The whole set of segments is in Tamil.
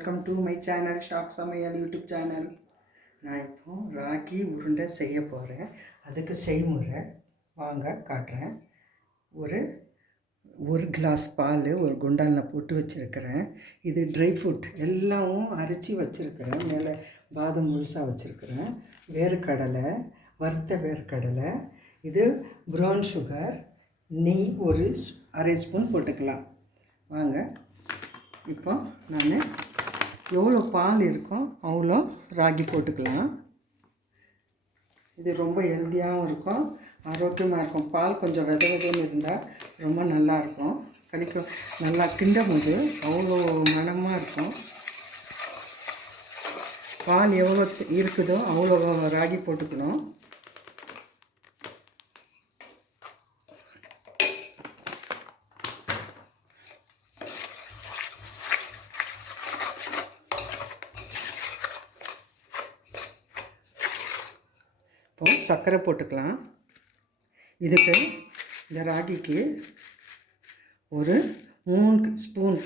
Welcome to my channel samayal YouTube channel. நான் இப்போது ராகி உருண்டை செய்ய போகிறேன். அதுக்கு செய்முறை வாங்க காட்டுறேன். ஒரு கிளாஸ் பால் ஒரு குண்டானில் போட்டு வச்சுருக்கிறேன். இது ட்ரை ஃப்ரூட் எல்லாமும் அரைச்சி வச்சுருக்கிறேன். மேலே பாதம் முழுசாக வச்சுருக்கிறேன். வேர்க்கடலை, வறுத்த வேர்க்கடலை, இது ப்ரௌன் சுகர், நெய் ஒரு அரை ஸ்பூன் போட்டுக்கலாம். வாங்க இப்போ நான் எவ்வளோ பால் இருக்கும் அவ்வளோ ராகி போட்டுக்கலாம். இது ரொம்ப ஹெல்த்தியாகவும் இருக்கும், ஆரோக்கியமாக இருக்கும். பால் கொஞ்சம் விதன்னு இருந்தால் ரொம்ப நல்லாயிருக்கும். கடிக்க நல்லா கிண்டும் போது அவ்வளோ மணமாக இருக்கும். பால் எவ்வளோ இருக்குதோ அவ்வளோ ராகி போட்டுக்கணும். இப்போ சர்க்கரை போட்டுக்கலாம். இதுக்கு இந்த ராகிக்கு ஒரு 3 ஸ்பூன்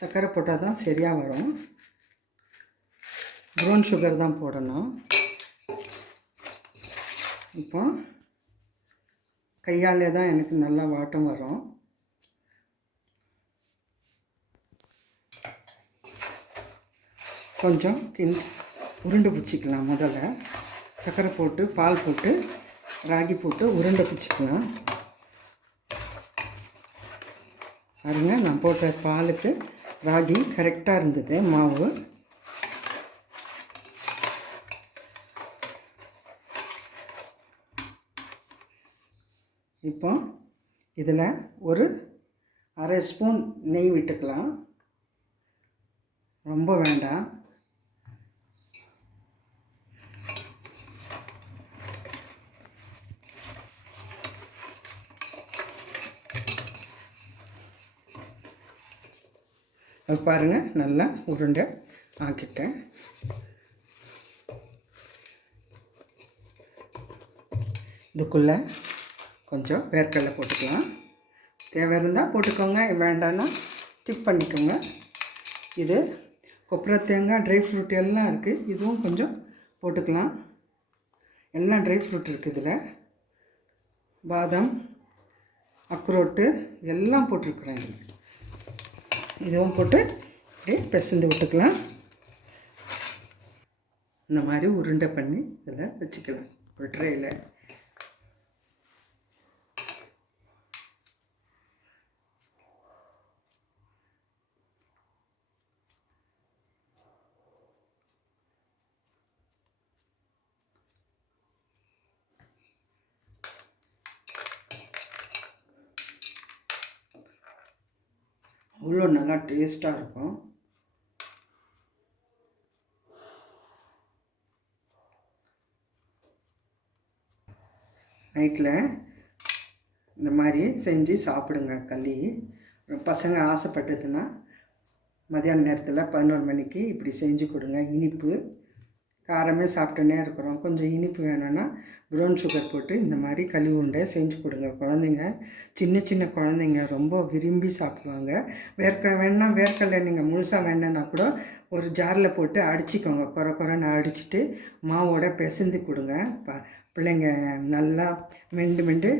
சர்க்கரை போட்டால் தான் சரியாக வரும். ப்ரௌன் சுகர் தான் போடணும். இப்போ கையாலே தான் எனக்கு நல்லா வாட்டம் வரும். கொஞ்சம் உருண்டை பிடிச்சிக்கலாம். முதல்ல சர்க்கரை போட்டு பால் போட்டு ராகி போட்டு உருண்டை பிடிச்சிக்கலாம். பாருங்க, நான் போட்ட பாலுக்கு ராகி கரெக்டாக இருந்தது மாவு. இப்போ இதில் ஒரு அரை ஸ்பூன் நெய் விட்டுக்கலாம். ரொம்ப வேண்டாம். அது பாருங்கள், நல்லா உருண்டை ஆக்கிட்டேன். இதுக்குள்ளே கொஞ்சம் வேர்க்கடலை போட்டுக்கலாம். தேவை இருந்தால் போட்டுக்கோங்க, வேண்டான்னா ஸ்கிப் பண்ணிக்கோங்க. இது கொப்பரை தேங்காய், ட்ரை ஃப்ரூட் எல்லாம் இருக்குது. இதுவும் கொஞ்சம் போட்டுக்கலாம். எல்லாம் ட்ரை ஃப்ரூட் இருக்குது இதில். பாதாம், அக்ரோட்டு எல்லாம் போட்டிருக்குறேன். இதுவும் போட்டு அப்படியே பிசைந்து விட்டுக்கலாம். இந்த மாதிரி உருண்டை பண்ணி இதில் வச்சுக்கலாம் ஒரு ட்ரேயில். அவ்வளோ நல்லா டேஸ்ட்டாக இருக்கும். நைட்டில் இந்த மாதிரி செஞ்சு சாப்பிடுங்க. களி பசங்க ஆசைப்பட்டதுன்னா மதியான நேரத்தில் 11 மணிக்கு இப்படி செஞ்சு கொடுங்க. இனிப்பு காரமே சாப்பிட்டுனே இருக்கிறோம், கொஞ்சம் இனிப்பு வேணும்னா ப்ரௌன் சுகர் போட்டு இந்த மாதிரி களி உருண்டை செஞ்சு கொடுங்க. குழந்தைங்க, சின்ன குழந்தைங்க ரொம்ப விரும்பி சாப்பிடுவாங்க. வேணுன்னா வேர்க்கடலை நீங்கள் முழுசாக வேணுன்னா கூட ஒரு ஜாரில் போட்டு அடிச்சிக்கோங்க. குறைன்னு அடிச்சுட்டு மாவோட பிசைந்து கொடுங்க. பிள்ளைங்க நல்லா மெண்டு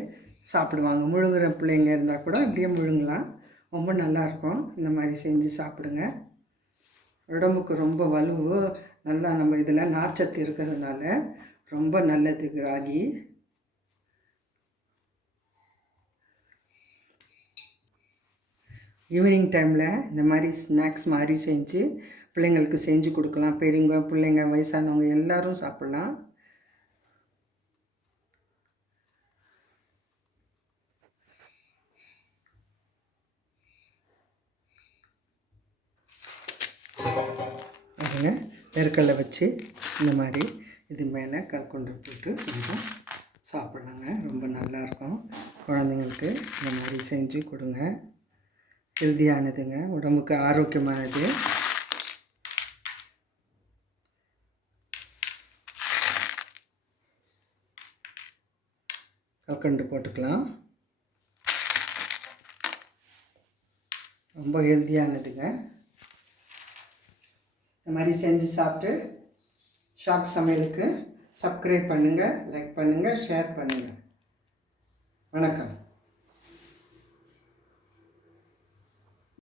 சாப்பிடுவாங்க. முழுகிற பிள்ளைங்க இருந்தால் கூட அப்படியே முழுங்கலாம். ரொம்ப நல்லாயிருக்கும். இந்த மாதிரி செஞ்சு சாப்பிடுங்க. உடம்புக்கு ரொம்ப வலுவு. நல்லா நம்ம இதில் நார்ச்சத்து இருக்கிறதுனால ரொம்ப நல்லது ராகி. ஈவினிங் டைமில் இந்த மாதிரி ஸ்நாக்ஸ் மாதிரி செஞ்சு பிள்ளைங்களுக்கு செஞ்சு கொடுக்கலாம். பெரியவங்க, பிள்ளைங்க, வயசானவங்க எல்லோரும் சாப்பிட்லாம். வேர்க்கடலை வச்சு இந்த மாதிரி இது மேலே கற்கொண்டு போட்டு கொஞ்சம் சாப்பிட்லாங்க. ரொம்ப நல்லாயிருக்கும். குழந்தைங்களுக்கு இந்த மாதிரி செஞ்சு கொடுங்க. ஹெல்த்தியானதுங்க, உடம்புக்கு ஆரோக்கியமானது. கற்கண்டு போட்டுக்கலாம். ரொம்ப ஹெல்த்தியானதுங்க. இந்த மாதிரி செஞ்சு சாப்பிட்டு ஷாக் சமையலுக்கு சப்ஸ்கிரைப் பண்ணுங்கள், லைக் பண்ணுங்கள், ஷேர் பண்ணுங்கள். வணக்கம்.